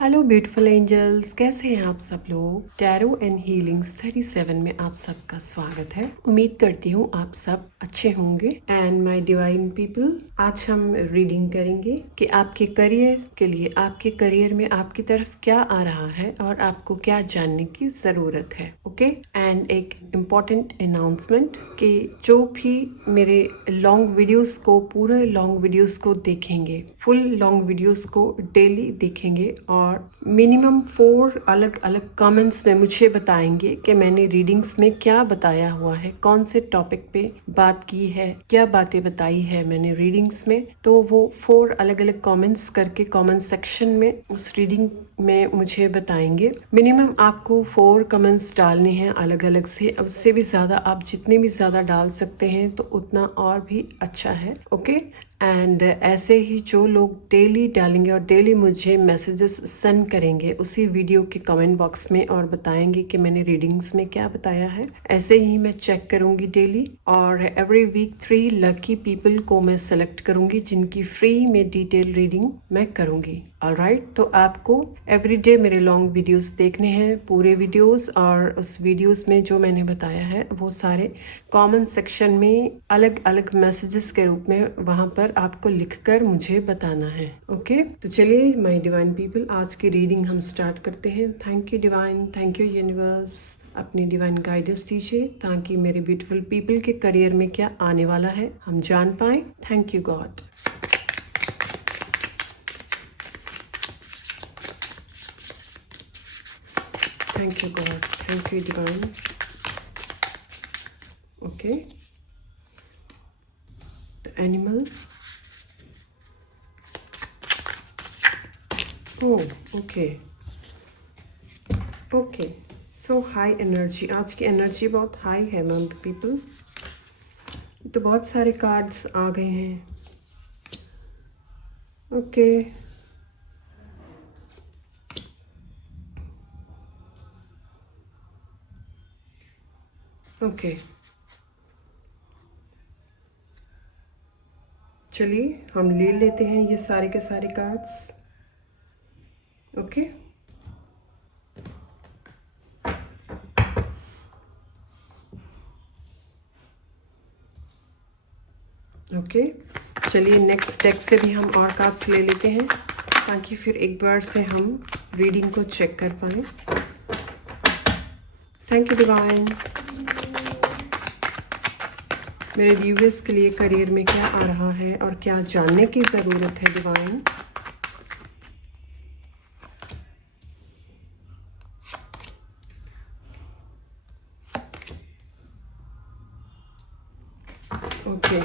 Hello beautiful angels, कैसे हैं आप सब लोग। टैरो एंड हीलिंग्स 37 में आप सबका स्वागत है। उम्मीद करती हूँ आप सब अच्छे होंगे। एंड माय डिवाइन पीपल, आज हम रीडिंग करेंगे कि आपके करियर के लिए, आपके करियर में आपकी तरफ क्या आ रहा है और आपको क्या जानने की ज़रूरत है। ओके। एंड एक इम्पॉर्टेंट अनाउंसमेंट कि जो भी मेरे लॉन्ग वीडियोस को, पूरे लॉन्ग वीडियोस को देखेंगे, फुल लॉन्ग वीडियोस को डेली देखेंगे और मिनिमम 4 अलग अलग कमेंट्स में मुझे बताएंगे कि मैंने रीडिंग्स में क्या बताया हुआ है, कौन से टॉपिक पे बात की है, क्या बातें बताई है मैंने रीडिंग्स में। तो वो 4 अलग अलग कमेंट्स करके कमेंट सेक्शन में उस रीडिंग में मुझे बताएंगे। मिनिमम आपको 4 कमेंट्स डालने हैं अलग अलग से। उससे भी ज़्यादा आप जितने भी ज़्यादा डाल सकते हैं तो उतना और भी अच्छा है। ओके। एंड ऐसे ही जो लोग डेली डालेंगे और डेली मुझे मैसेजेस सेंड करेंगे उसी वीडियो के कमेंट बॉक्स में और बताएंगे कि मैंने रीडिंग्स में क्या बताया है, ऐसे ही मैं चेक करूंगी डेली। और एवरी वीक 3 लकी पीपल को मैं सेलेक्ट करूंगी जिनकी फ्री में डिटेल रीडिंग मैं करूंगी। ऑलराइट, तो आपको एवरीडे मेरे लॉन्ग वीडियोस देखने हैं, पूरे वीडियोस, और उस वीडियोस में जो मैंने बताया है वो सारे कमेंट सेक्शन में अलग अलग मैसेजेस के रूप में वहां पर आपको लिखकर मुझे बताना है। ओके, तो चलिए माय डिवाइन पीपल, आज की रीडिंग हम स्टार्ट करते हैं। Thank you divine, thank you universe, अपनी डिवाइन गाइडेंस दीजिए ताकि मेरे ब्यूटीफुल पीपल के करियर में क्या आने वाला है हम जान पाए। Thank you God. Thank you, God. Thank you, Divine. Okay. The animal. Oh, okay. Okay. So high energy. आज की एनर्जी बहुत हाई है मैम पीपल। तो बहुत सारे कार्ड्स आ गए हैं। ओके। ओके, चलिए हम ले लेते हैं ये सारे के सारे कार्ड्स। ओके। ओके, चलिए नेक्स्ट डेक से भी हम और कार्ड्स ले लेते हैं ताकि फिर एक बार से हम रीडिंग को चेक कर पाए। Thank you divine. मेरे व्यूअर्स के लिए करियर में क्या आ रहा है और क्या जानने की ज़रूरत है डिवाइन। ओके,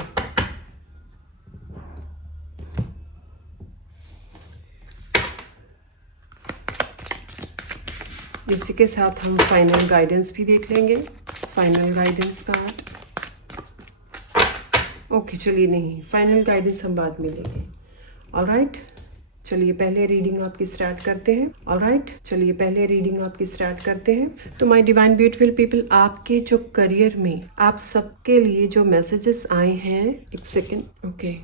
इसी के साथ हम फाइनल गाइडेंस भी देख लेंगे। Final guidance card. ओके, चलिए नहीं, फाइनल गाइडेंस हम बाद में लेंगे। ऑलराइट, चलिए पहले रीडिंग आपकी स्टार्ट करते हैं। ऑलराइट, चलिए पहले रीडिंग आपकी स्टार्ट करते हैं। तो माय डिवाइन ब्यूटीफुल पीपल, आपके जो करियर में आप सबके लिए जो मैसेजेस आए हैं, एक second. Okay,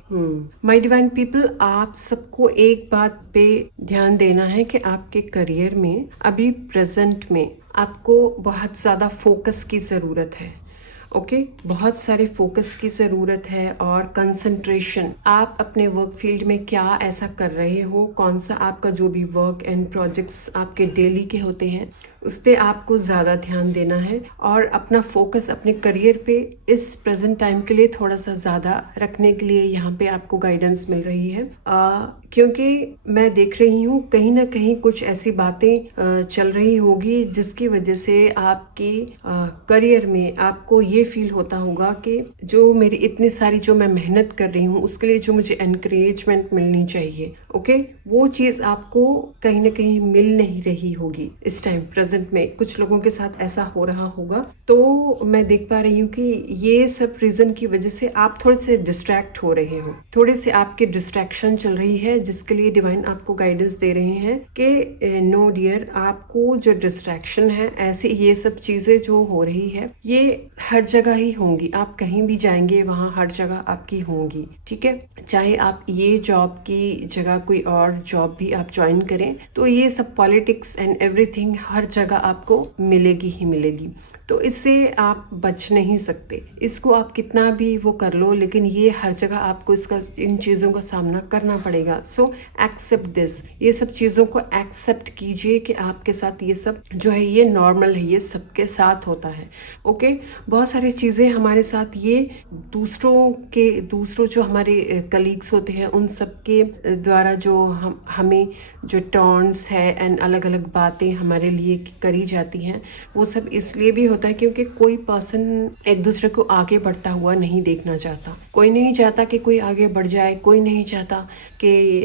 my divine people, आप सबको एक बात पे ध्यान देना है कि आपके करियर में अभी प्रेजेंट में आपको बहुत ज़्यादा फोकस की ज़रूरत है। ओके, बहुत सारे फोकस की ज़रूरत है और कंसंट्रेशन। आप अपने वर्क फील्ड में क्या ऐसा कर रहे हो, कौन सा आपका जो भी वर्क एंड प्रोजेक्ट्स आपके डेली के होते हैं उस पर आपको ज़्यादा ध्यान देना है और अपना फोकस अपने करियर पे इस प्रेजेंट टाइम के लिए थोड़ा सा ज़्यादा रखने के लिए यहाँ पे आपको गाइडेंस मिल रही है। क्योंकि मैं देख रही हूँ कहीं ना कहीं कुछ ऐसी बातें चल रही होगी जिसकी वजह से आपके करियर में आपको ये फील होता होगा कि जो मेरी इतनी सारी जो मैं मेहनत कर रही हूँ उसके लिए जो मुझे एनकरेजमेंट मिलनी चाहिए, ओके, वो चीज़ आपको कहीं ना कहीं मिल नहीं रही होगी इस टाइम प्रेजेंट में। कुछ लोगों के साथ ऐसा हो रहा होगा। तो मैं देख पा रही हूँ कि ये सब रीजन की वजह से आप थोड़े से डिस्ट्रैक्ट हो रहे हो, थोड़े से आपके डिस्ट्रैक्शन चल रही है, जिसके लिए डिवाइन आपको गाइडेंस दे रहे हैं कि नो डियर, आपको जो डिस्ट्रैक्शन है, ऐसी ये सब चीजें जो हो रही है ये हर जगह ही होंगी। आप कहीं भी जाएंगे वहाँ हर जगह आपकी होंगी, ठीक है। चाहे आप ये जॉब की जगह कोई और जॉब भी आप ज्वाइन करें तो ये सब पॉलिटिक्स एंड एवरीथिंग हर जगह आपको मिलेगी ही मिलेगी। तो इससे आप बच नहीं सकते, इसको आप कितना भी वो कर लो, लेकिन ये हर जगह आपको इसका इन चीज़ों का सामना करना पड़ेगा। सो एक्सेप्ट दिस, ये सब चीज़ों को एक्सेप्ट कीजिए कि आपके साथ ये सब जो है ये नॉर्मल है, ये सबके साथ होता है। ओके, बहुत सारी चीज़ें हमारे साथ ये दूसरों जो हमारे कलीग्स होते हैं उन सब के द्वारा जो हमें जो टॉन्ट्स है एंड अलग अलग बातें हमारे लिए करी जाती हैं, वो सब इसलिए भी होता है क्योंकि कोई पर्सन एक दूसरे को आगे बढ़ता हुआ नहीं देखना चाहता। कोई नहीं चाहता कि कोई आगे बढ़ जाए, कोई नहीं चाहता कि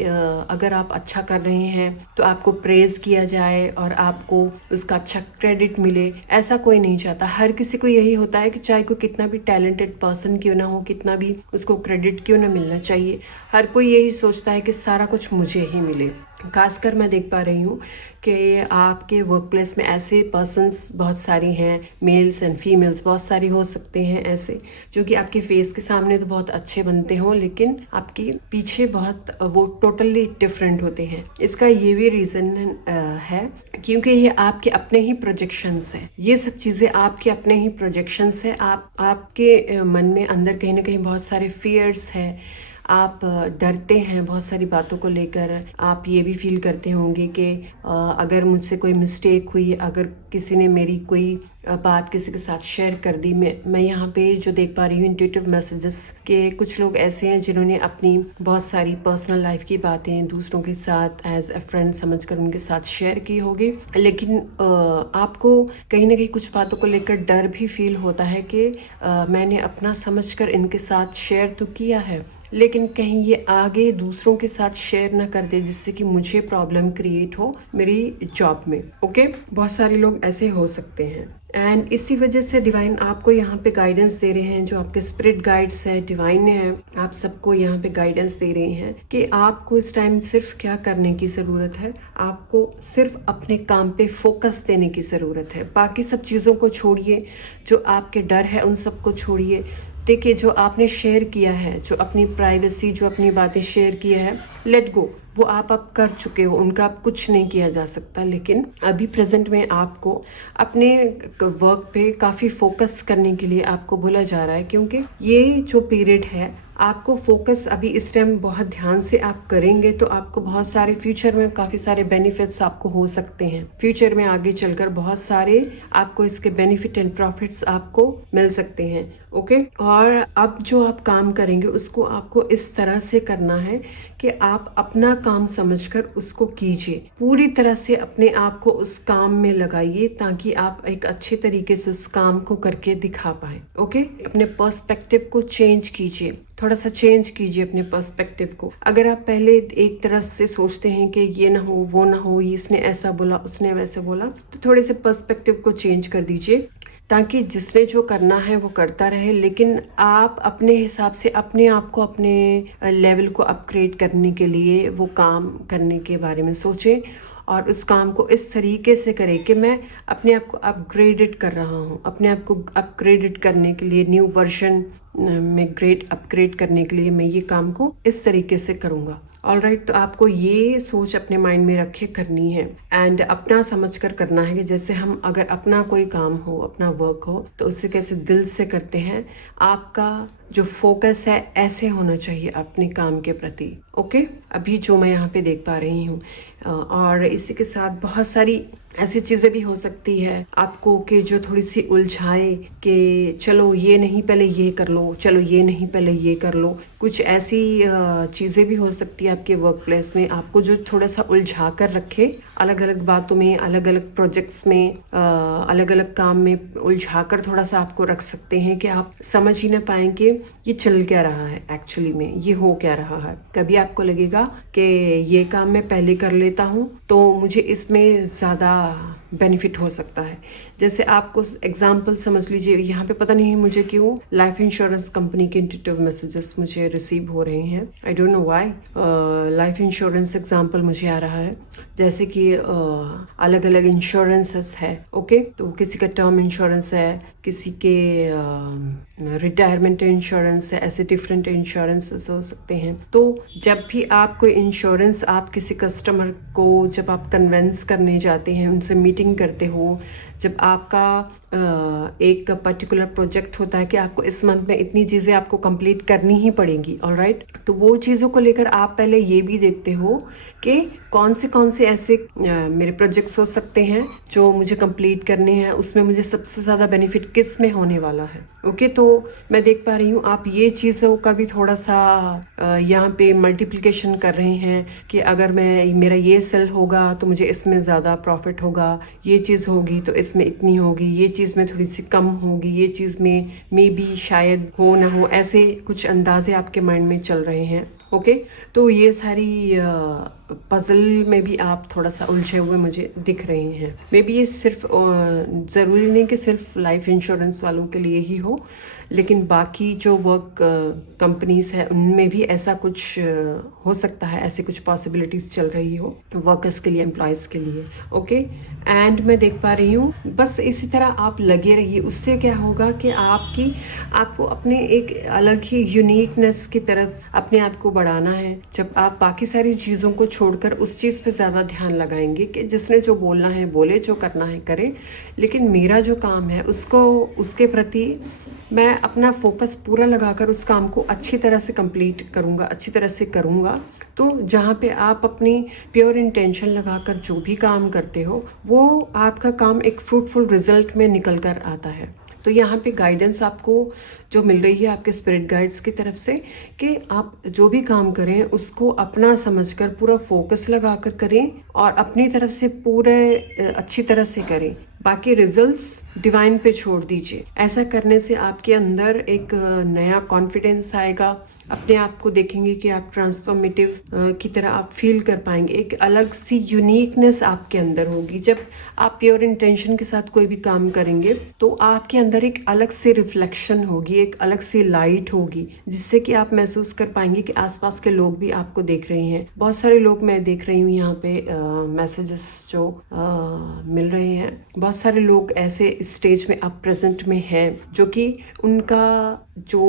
अगर आप अच्छा कर रहे हैं तो आपको प्रेज किया जाए और आपको उसका अच्छा क्रेडिट मिले, ऐसा कोई नहीं चाहता। हर किसी को यही होता है कि चाहे कोई कितना भी टैलेंटेड पर्सन क्यों ना हो, कितना भी उसको क्रेडिट क्यों ना मिलना चाहिए, हर कोई यही सोचता है कि सारा कुछ मुझे ही मिले। खासकर मैं देख पा रही हूँ कि आपके वर्क प्लेस में ऐसे पर्सन्स बहुत सारी हैं, मेल्स एंड फीमेल्स बहुत सारी हो सकते हैं ऐसे, जो कि आपके फेस के सामने तो बहुत अच्छे बनते हों लेकिन आपके पीछे बहुत वो टोटली डिफरेंट होते हैं। इसका ये भी रीज़न है क्योंकि ये आपके अपने ही प्रोजेक्शंस हैं, ये सब चीज़ें आपके अपने ही प्रोजेक्शंस हैं। आपके मन में अंदर कहीं ना कहीं बहुत सारे फियर्स हैं, आप डरते हैं बहुत सारी बातों को लेकर। आप ये भी फील करते होंगे कि अगर मुझसे कोई मिस्टेक हुई, अगर किसी ने मेरी कोई बात किसी के साथ शेयर कर दी, मैं यहाँ पे जो देख पा रही हूँ इंट्यूटिव मैसेजेस के कुछ लोग ऐसे हैं जिन्होंने अपनी बहुत सारी पर्सनल लाइफ की बातें दूसरों के साथ एज अ फ्रेंड समझकर उनके साथ शेयर की होगी, लेकिन आपको कहीं ना कहीं कुछ बातों को लेकर डर भी फील होता है कि मैंने अपना समझकर इनके साथ शेयर तो किया है, लेकिन कहीं ये आगे दूसरों के साथ शेयर ना कर दे जिससे कि मुझे प्रॉब्लम क्रिएट हो मेरी जॉब में। ओके, बहुत सारे लोग ऐसे हो सकते हैं एंड इसी वजह से डिवाइन आपको यहाँ पे गाइडेंस दे रहे हैं, जो आपके स्पिरिट गाइड्स है, डिवाइन है, आप सबको यहाँ पे गाइडेंस दे रहे हैं कि आपको इस टाइम सिर्फ क्या करने की ज़रूरत है, आपको सिर्फ अपने काम पे फोकस देने की ज़रूरत है। बाकी सब चीज़ों को छोड़िए, जो आपके डर है उन सबको छोड़िए। देखिए, जो आपने शेयर किया है, जो अपनी प्राइवेसी, जो अपनी बातें शेयर की है, लेट गो, वो आप अब कर चुके हो, उनका अब कुछ नहीं किया जा सकता। लेकिन अभी प्रेजेंट में आपको अपने वर्क पे काफ़ी फोकस करने के लिए आपको बोला जा रहा है, क्योंकि ये जो पीरियड है आपको फोकस अभी इस टाइम बहुत ध्यान से आप करेंगे तो आपको बहुत सारे फ्यूचर में काफ़ी सारे बेनिफिट्स आपको हो सकते हैं। फ्यूचर में आगे चलकर बहुत सारे आपको इसके बेनिफिट एंड प्रॉफिट्स आपको मिल सकते हैं। ओके, और अब जो आप काम करेंगे उसको आपको इस तरह से करना है कि आप अपना काम समझकर उसको कीजिए, पूरी तरह से अपने आप को उस काम में लगाइए ताकि आप एक अच्छे तरीके से उस काम को करके दिखा पाए। ओके, अपने पर्सपेक्टिव को चेंज कीजिए, थोड़ा सा चेंज कीजिए अपने पर्सपेक्टिव को। अगर आप पहले एक तरफ से सोचते हैं कि ये ना हो, वो ना हो, इसने ऐसा बोला, उसने वैसे बोला, तो थोड़े से पर्सपेक्टिव को चेंज कर दीजिए ताकि जिसने जो करना है वो करता रहे, लेकिन आप अपने हिसाब से अपने आप को अपने लेवल को अपग्रेड करने के लिए वो काम करने के बारे में सोचें और उस काम को इस तरीके से करें कि मैं अपने आप को अपग्रेडेड कर रहा हूँ, अपने आप को अपग्रेडेड करने के लिए, न्यू वर्जन में अपग्रेड करने के लिए मैं ये काम को इस तरीके से करूँगा। ऑलराइट, तो आपको ये सोच अपने माइंड में रखे करनी है एंड अपना समझकर करना है कि जैसे हम अगर अपना कोई काम हो, अपना वर्क हो, तो उससे कैसे दिल से करते हैं। आपका जो फोकस है ऐसे होना चाहिए अपने काम के प्रति। ओके, अभी जो मैं यहाँ पे देख पा रही हूँ, और इसी के साथ बहुत सारी ऐसी चीज़ें भी हो सकती है आपको कि जो थोड़ी सी उलझाए कि चलो ये नहीं पहले ये कर लो, चलो ये नहीं पहले ये कर लो। कुछ ऐसी चीज़ें भी हो सकती है आपके वर्क प्लेस में आपको जो थोड़ा सा उलझा कर रखे, अलग अलग बातों में, अलग अलग प्रोजेक्ट्स में, अलग अलग काम में उलझा कर थोड़ा सा आपको रख सकते हैं कि आप समझ ही ना पाएं कि ये चल क्या रहा है, एक्चुअली में ये हो क्या रहा है। कभी आपको लगेगा कि ये काम मैं पहले कर लेता हूँ तो मुझे इसमें ज़्यादा बेनिफिट हो सकता है। जैसे आपको एग्जाम्पल समझ लीजिए, यहाँ पे पता नहीं मुझे क्यों लाइफ इंश्योरेंस कंपनी के इंट्यूटिव मैसेजेस मुझे रिसीव हो रहे हैं, I don't know why. Life insurance example मुझे आ रहा है, जैसे कि अलग अलग इंश्योरेंसेस है। ओके, तो किसी का टर्म इंश्योरेंस है, किसी के रिटायरमेंट इंश्योरेंस है, ऐसे डिफरेंट इंश्योरेंसेस हो सकते हैं। तो जब भी आप कोई इंश्योरेंस, आप किसी कस्टमर को जब आप कन्वेंस करने जाते हैं, उनसे मीटिंग करते हो, जब आपका एक पर्टिकुलर प्रोजेक्ट होता है कि आपको इस मंथ में इतनी चीज़ें आपको कंप्लीट करनी ही पड़ेंगी, ऑलराइट, तो वो चीज़ों को लेकर आप पहले ये भी देखते हो कि कौन से ऐसे मेरे प्रोजेक्ट्स हो सकते हैं जो मुझे कंप्लीट करने हैं, उसमें मुझे सबसे ज़्यादा बेनिफिट किस में होने वाला है। ओके, तो मैं देख पा रही हूँ आप ये चीज़ों का भी थोड़ा सा यहाँ पे मल्टीप्लिकेशन कर रहे हैं कि अगर मेरा ये सेल होगा तो मुझे इसमें ज़्यादा प्रॉफिट होगा, ये चीज़ होगी तो इसमें इतनी होगी, ये चीज़ में थोड़ी सी कम होगी, ये चीज़ में मे बी शायद हो ना हो, ऐसे कुछ अंदाजे आपके माइंड में चल रहे हैं। ओके, तो ये सारी पजल में भी आप थोड़ा सा उलझे हुए मुझे दिख रहे हैं। मे बी ये सिर्फ ज़रूरी नहीं कि सिर्फ लाइफ इंश्योरेंस वालों के लिए ही हो, लेकिन बाकी जो वर्क कंपनीज है उनमें भी ऐसा कुछ हो सकता है, ऐसी कुछ पॉसिबिलिटीज चल रही हो वर्कर्स के लिए, एम्प्लॉयज़ के लिए। ओके, एंड मैं देख पा रही हूँ बस इसी तरह आप लगे रहिए। उससे क्या होगा कि आपको अपने एक अलग ही यूनिकनेस की तरफ अपने आप को बढ़ाना है। जब आप बाकी सारी चीज़ों को छोड़कर उस चीज़ पे ज़्यादा ध्यान लगाएंगे कि जिसने जो बोलना है बोले, जो करना है करे, लेकिन मेरा जो काम है उसके प्रति मैं अपना फोकस पूरा लगाकर उस काम को अच्छी तरह से कंप्लीट करूँगा, अच्छी तरह से करूँगा। तो जहाँ पे आप अपनी प्योर इंटेंशन लगाकर जो भी काम करते हो वो आपका काम एक फ्रूटफुल रिजल्ट में निकल कर आता है। तो यहाँ पे गाइडेंस आपको जो मिल रही है आपके स्पिरिट गाइड्स की तरफ से कि आप जो भी काम करें उसको अपना समझकर पूरा फोकस लगाकर करें और अपनी तरफ से पूरे अच्छी तरह से करें। बाकी रिजल्ट्स डिवाइन पे छोड़ दीजिए। ऐसा करने से आपके अंदर एक नया कॉन्फिडेंस आएगा, अपने आप को देखेंगे कि आप ट्रांसफॉर्मेटिव की तरह आप फील कर पाएंगे, एक अलग सी यूनिकनेस आपके अंदर होगी। जब आप प्योर इंटेंशन के साथ कोई भी काम करेंगे तो आपके अंदर एक अलग सी रिफ्लेक्शन होगी, एक अलग सी लाइट होगी, जिससे कि आप महसूस कर पाएंगे कि आसपास के लोग भी आपको देख रहे हैं। बहुत सारे लोग मैं देख रही हूँ यहाँ पे मैसेजेस जो मिल रहे हैं, बहुत सारे लोग ऐसे स्टेज में अब प्रेजेंट में हैं जो कि उनका जो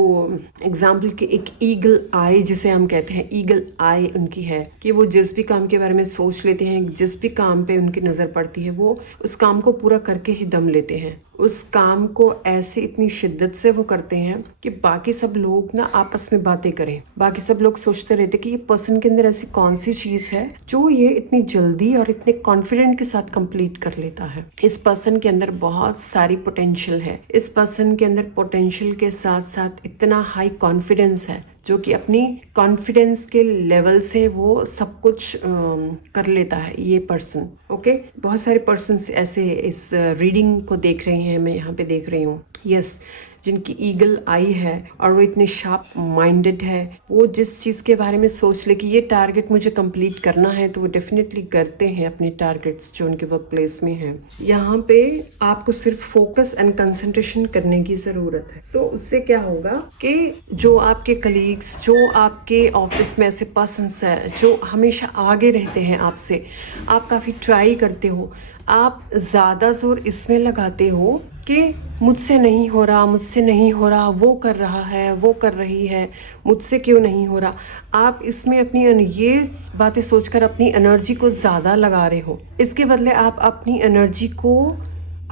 एग्जाम्पल की एक ईगल आई जिसे हम कहते हैं, ईगल आई उनकी है कि वो जिस भी काम के बारे में सोच लेते हैं, जिस भी काम पे उनकी नज़र पड़ती है वो उस काम को पूरा करके ही दम लेते हैं। उस काम को ऐसे इतनी शिद्दत से वो करते हैं कि बाकी सब लोग ना आपस में बातें करें। बाकी सब लोग सोचते रहते कि ये पर्सन के अंदर ऐसी कौन सी चीज़ है जो ये इतनी जल्दी और इतने कॉन्फिडेंट के साथ कंप्लीट कर लेता है। इस पर्सन के अंदर बहुत सारी पोटेंशियल है, इस पर्सन के अंदर पोटेंशियल के साथ साथ इतना हाई कॉन्फिडेंस है जो कि अपनी कॉन्फिडेंस के लेवल से वो सब कुछ कर लेता है ये पर्सन। ओके, बहुत सारे पर्सन ऐसे इस रीडिंग को देख रहे हैं, मैं यहाँ पे देख रही हूँ, यस, जिनकी ईगल आई है और वो इतने शार्प माइंडेड है। वो जिस चीज़ के बारे में सोच ले कि ये टारगेट मुझे कंप्लीट करना है तो वो डेफिनेटली करते हैं अपने टारगेट्स जो उनके वर्क प्लेस में है। यहाँ पे आपको सिर्फ फोकस एंड कंसंट्रेशन करने की ज़रूरत है। सो उससे क्या होगा कि जो आपके कलीग्स, जो आपके ऑफिस में ऐसे पर्सन्स हैं जो हमेशा आगे रहते हैं आपसे, आप काफ़ी ट्राई करते हो, आप ज़्यादा जोर इसमें लगाते हो कि मुझसे नहीं हो रहा, मुझसे नहीं हो रहा, वो कर रहा है, वो कर रही है, मुझसे क्यों नहीं हो रहा। आप इसमें अपनी ये बातें सोचकर अपनी एनर्जी को ज़्यादा लगा रहे हो। इसके बदले आप अपनी एनर्जी को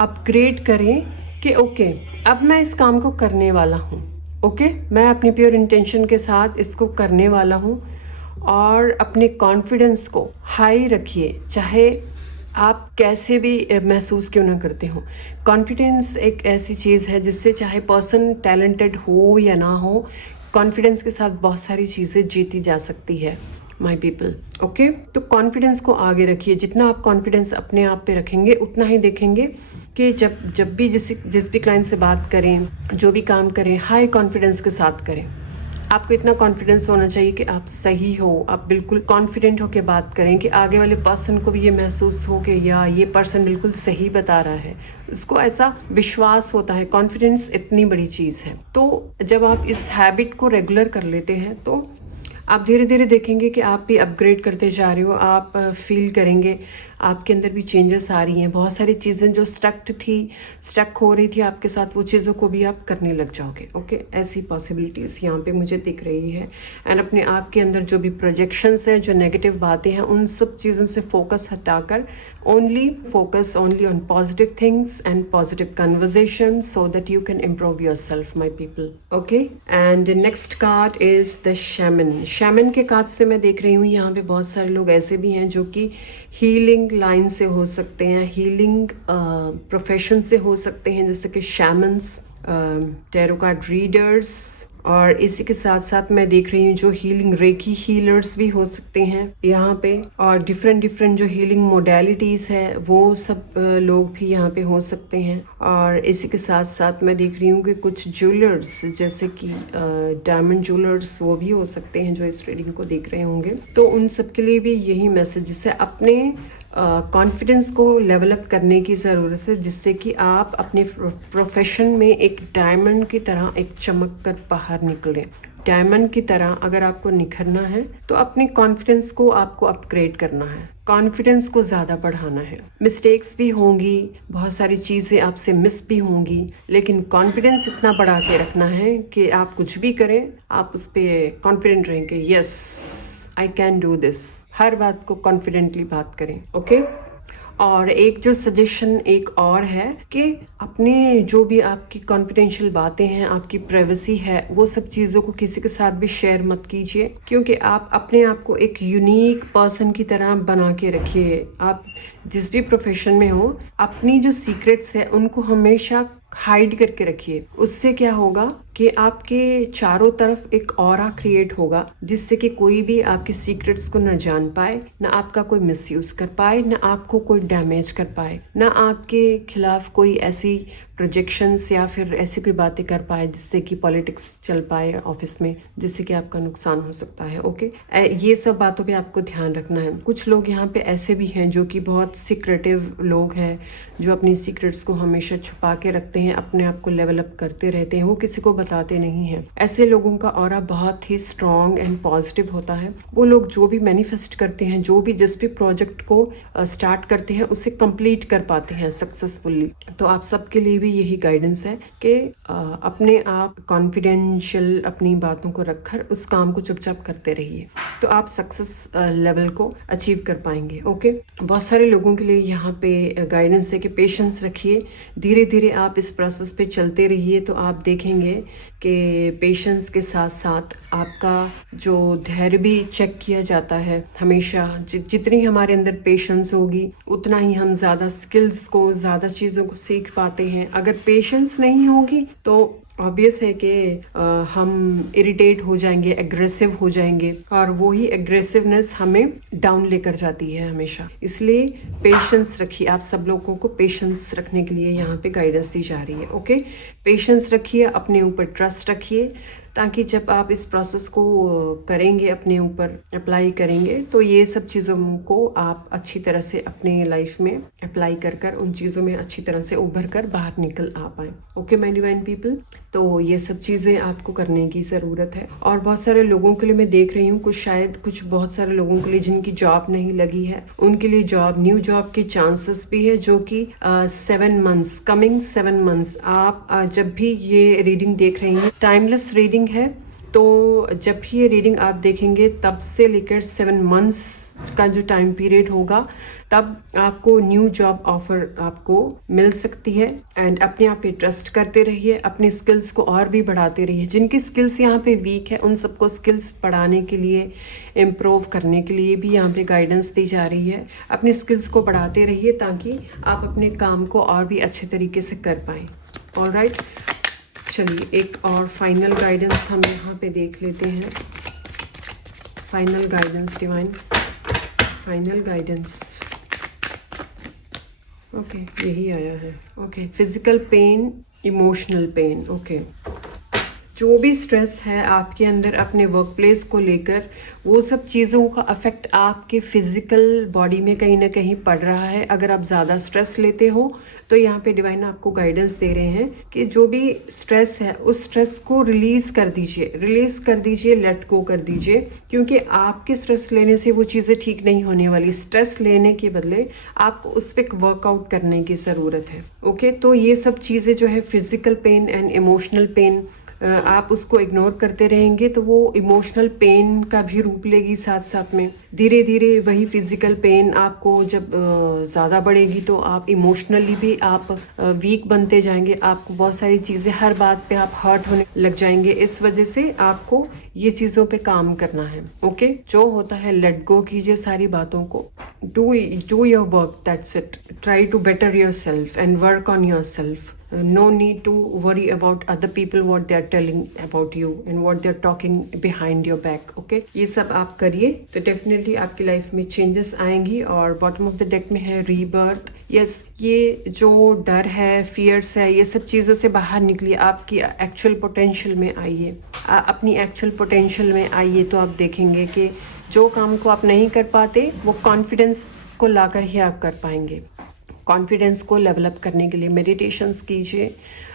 अपग्रेड करें कि ओके, अब मैं इस काम को करने वाला हूँ। ओके, मैं अपनी प्योर इंटेंशन के साथ इसको करने वाला हूँ और अपने कॉन्फिडेंस को हाई रखिए, चाहे आप कैसे भी महसूस क्यों ना करते हो। कॉन्फिडेंस एक ऐसी चीज़ है जिससे चाहे पर्सन टैलेंटेड हो या ना हो, कॉन्फिडेंस के साथ बहुत सारी चीज़ें जीती जा सकती है माय पीपल। ओके, तो कॉन्फिडेंस को आगे रखिए। जितना आप कॉन्फिडेंस अपने आप पे रखेंगे उतना ही देखेंगे कि जब भी जिस भी क्लाइंट से बात करें, जो भी काम करें, हाई कॉन्फिडेंस के साथ करें। आपको इतना कॉन्फिडेंस होना चाहिए कि आप सही हो, आप बिल्कुल कॉन्फिडेंट होकर बात करें कि आगे वाले पर्सन को भी ये महसूस हो कि या ये पर्सन बिल्कुल सही बता रहा है। उसको ऐसा विश्वास होता है। कॉन्फिडेंस इतनी बड़ी चीज़ है। तो जब आप इस हैबिट को रेगुलर कर लेते हैं तो आप धीरे धीरे देखेंगे कि आप भी अपग्रेड करते जा रहे हो। आप फील करेंगे आपके अंदर भी चेंजेस आ रही हैं। बहुत सारी चीज़ें जो स्टक हो रही थी आपके साथ, वो चीज़ों को भी आप करने लग जाओगे। ओके, ऐसी पॉसिबिलिटीज़ यहाँ पे मुझे दिख रही है। एंड अपने आप के अंदर जो भी प्रोजेक्शंस हैं, जो नेगेटिव बातें हैं, उन सब चीज़ों से फोकस हटाकर focus only on positive things and positive conversation so that you can improve your self my people. Okay, and next card is the shaman के कार्ड से मैं देख रही हूँ यहाँ पे बहुत सारे लोग ऐसे भी हैं जो कि हीलिंग लाइन से हो सकते हैं, हीलिंग प्रोफेशन से हो सकते हैं, जैसे कि शैमन्स, टैरो कार्ड रीडर्स, और इसी के साथ साथ मैं देख रही हूँ जो हीलिंग रेकी हीलर्स भी हो सकते हैं यहाँ पे, और डिफरेंट जो हीलिंग मोडेलिटीज है वो सब लोग भी यहाँ पे हो सकते हैं। और इसी के साथ साथ मैं देख रही हूँ कि कुछ ज्वेलर्स जैसे कि डायमंड ज्वेलर्स वो भी हो सकते हैं जो इस रीडिंग को देख रहे होंगे। तो उन सब के लिए भी यही मैसेज है, अपने कॉन्फिडेंस को लेवल अप करने की ज़रूरत है, जिससे कि आप अपने प्रोफेशन में एक डायमंड की तरह एक चमक कर बाहर निकलें। डायमंड की तरह अगर आपको निखरना है तो अपने कॉन्फिडेंस को आपको अपग्रेड करना है, कॉन्फिडेंस को ज़्यादा बढ़ाना है। मिस्टेक्स भी होंगी, बहुत सारी चीज़ें आपसे मिस भी होंगी, लेकिन कॉन्फिडेंस इतना बढ़ा के रखना है कि आप कुछ भी करें आप उस पर कॉन्फिडेंट रहेंगे। Yes, I can do this. हर बात को कॉन्फिडेंटली बात करें। ओके, और एक जो सजेशन एक और है कि अपने जो भी आपकी कॉन्फिडेंशियल बातें हैं, आपकी प्राइवेसी है, वो सब चीज़ों को किसी के साथ भी शेयर मत कीजिए, क्योंकि आप अपने आप को एक यूनिक पर्सन की तरह बना के रखिए। आप जिस भी प्रोफेशन में हो, अपनी जो सीक्रेट्स है उनको हमेशा हाइड करके रखिए। उससे क्या होगा कि आपके चारों तरफ एक ऑरा क्रिएट होगा, जिससे कि कोई भी आपके सीक्रेट्स को न जान पाए, न आपका कोई मिसयूज कर पाए, न आपको कोई डैमेज कर पाए, न आपके खिलाफ कोई ऐसी प्रोजेक्शंस या फिर ऐसी कोई बातें कर पाए जिससे कि पॉलिटिक्स चल पाए ऑफिस में, जिससे कि आपका नुकसान हो सकता है। ओके, ये सब बातों पे आपको ध्यान रखना है। कुछ लोग यहाँ पे ऐसे भी हैं जो कि बहुत सीक्रेटिव लोग हैं, जो अपनी सीक्रेट्स को हमेशा छुपा के रखते हैं, अपने आप को लेवल अप करते रहते हैं, वो किसी को बताते नहीं हैं। ऐसे लोगों का ऑरा बहुत ही स्ट्रॉन्ग एंड पॉजिटिव होता है। वो लोग जो भी मैनिफेस्ट करते हैं, जो भी जिस भी प्रोजेक्ट को स्टार्ट करते हैं, उसे कंप्लीट कर पाते हैं सक्सेसफुली। तो आप सबके लिए भी यही गाइडेंस है कि अपने आप कॉन्फिडेंशियल अपनी बातों को रखकर उस काम को चुपचाप करते रहिए, तो आप सक्सेस लेवल को अचीव कर पाएंगे। ओके, बहुत सारे लोगों के लिए यहाँ पे गाइडेंस है कि पेशेंस रखिए, धीरे धीरे आप इस प्रोसेस पे चलते रहिए, तो आप देखेंगे कि पेशेंस के साथ साथ आपका जो धैर्य भी चेक किया जाता है हमेशा। जितनी हमारे अंदर पेशेंस होगी उतना ही हम ज़्यादा स्किल्स को, ज़्यादा चीज़ों को सीख पाते हैं। अगर पेशेंस नहीं होगी तो ऑब्वियस है कि हम इरिटेट हो जाएंगे, एग्रेसिव हो जाएंगे, और वो ही एग्रेसिवनेस हमें डाउन लेकर जाती है हमेशा। इसलिए पेशेंस रखिए। आप सब लोगों को पेशेंस रखने के लिए यहाँ पे गाइडेंस दी जा रही है। ओके, पेशेंस रखिए, अपने ऊपर ट्रस्ट रखिए, ताकि जब आप इस प्रोसेस को करेंगे, अपने ऊपर अप्लाई करेंगे, तो ये सब चीज़ों को आप अच्छी तरह से अपने लाइफ में अप्लाई कर उन चीज़ों में अच्छी तरह से उभर कर बाहर निकल आ पाए। ओके माय डिवाइन पीपल, तो ये सब चीज़ें आपको करने की ज़रूरत है। और बहुत सारे लोगों के लिए मैं देख रही हूँ, कुछ बहुत सारे लोगों के लिए जिनकी जॉब नहीं लगी है, उनके लिए न्यू जॉब के चांसेस भी है, जो कि 7 मंथ्स, कमिंग 7 मंथ्स। आप जब भी ये रीडिंग देख रही हैं, टाइमलेस रीडिंग है, तो जब भी ये रीडिंग आप देखेंगे तब से लेकर 7 मंथ्स का जो टाइम पीरियड होगा, तब आपको न्यू जॉब ऑफर आपको मिल सकती है। एंड अपने आप पे ट्रस्ट करते रहिए, अपने स्किल्स को और भी बढ़ाते रहिए। जिनकी स्किल्स यहाँ पे वीक है, उन सबको स्किल्स बढ़ाने के लिए, इम्प्रूव करने के लिए भी यहाँ पे गाइडेंस दी जा रही है। अपनी स्किल्स को बढ़ाते रहिए ताकि आप अपने काम को और भी अच्छे तरीके से कर पाएँ। ऑलराइट, चलिए एक और फाइनल गाइडेंस हम यहाँ पे देख लेते हैं। Final guidance divine, final guidance. Okay, यही आया है। Okay, physical pain, emotional pain. Okay, जो भी स्ट्रेस है आपके अंदर अपने वर्क प्लेस को लेकर, वो सब चीज़ों का अफेक्ट आपके फिजिकल बॉडी में कहीं ना कहीं पड़ रहा है। अगर आप ज़्यादा स्ट्रेस लेते हो तो यहाँ पे डिवाइन आपको गाइडेंस दे रहे हैं कि जो भी स्ट्रेस है उस स्ट्रेस को रिलीज कर दीजिए, लेट गो कर दीजिए, क्योंकि आपके स्ट्रेस लेने से वो चीज़ें ठीक नहीं होने वाली। स्ट्रेस लेने के बदले आपको उस पर वर्कआउट करने की ज़रूरत है। ओके, तो ये सब चीज़ें जो है physical pain and emotional pain, आप उसको इग्नोर करते रहेंगे तो वो इमोशनल पेन का भी रूप लेगी। साथ साथ में धीरे धीरे वही फिजिकल पेन आपको जब ज़्यादा बढ़ेगी तो आप इमोशनली भी आप वीक बनते जाएंगे। आपको बहुत सारी चीज़ें, हर बात पे आप हर्ट होने लग जाएंगे। इस वजह से आपको ये चीज़ों पे काम करना है। ओके, जो होता है लेट गो कीजिए सारी बातों को। Do your work, that's it. Try to better yourself and work on yourself. No need to worry about other people, what they are telling about you and what they are talking behind your back. Okay, ये सब आप करिए तो definitely आपकी life में changes आएंगी। और bottom of the deck में है रीबर्थ। यस, ये जो डर है, फियर्स है, ये सब चीज़ों से बाहर निकलिए, आपकी एक्चुअल पोटेंशियल में आइए। अपनी एक्चुअल पोटेंशियल में आइए तो आप देखेंगे कि जो काम को आप नहीं कर पाते वो कॉन्फिडेंस को लाकर ही आप कर पाएंगे। कॉन्फिडेंस को डेवलप करने के लिए मेडिटेशंस कीजिए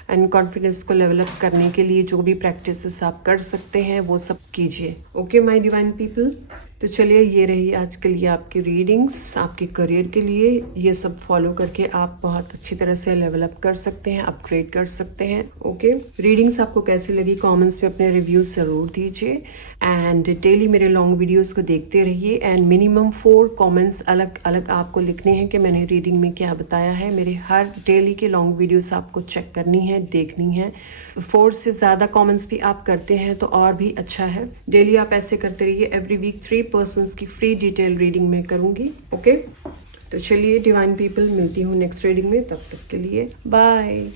एंड कॉन्फिडेंस को डेवलप करने के लिए जो भी प्रैक्टिसेस आप कर सकते हैं वो सब कीजिए। ओके माय डिवाइन पीपल, तो चलिए ये रही आज के लिए आपकी रीडिंग्स। आपके करियर के लिए ये सब फॉलो करके आप बहुत अच्छी तरह से लेवल अप कर सकते हैं, अपग्रेड कर सकते हैं। ओके, रीडिंग्स आपको कैसी लगी कमेंट्स में अपने रिव्यूज ज़रूर दीजिए एंड डेली मेरे लॉन्ग वीडियोस को देखते रहिए एंड मिनिमम 4 कमेंट्स अलग अलग आपको लिखने हैं कि मैंने रीडिंग में क्या बताया है। मेरे हर डेली के लॉन्ग वीडियोस आपको चेक करनी है, देखनी है। 4 से ज़्यादा कमेंट्स भी आप करते हैं तो और भी अच्छा है। डेली आप ऐसे करते रहिए। एवरी वीक 3 पर्सन्स की फ्री डिटेल रीडिंग में करूँगी। ओके, तो चलिए डिवाइन पीपल, मिलती हूँ नेक्स्ट रीडिंग में। तब तक के लिए बाय।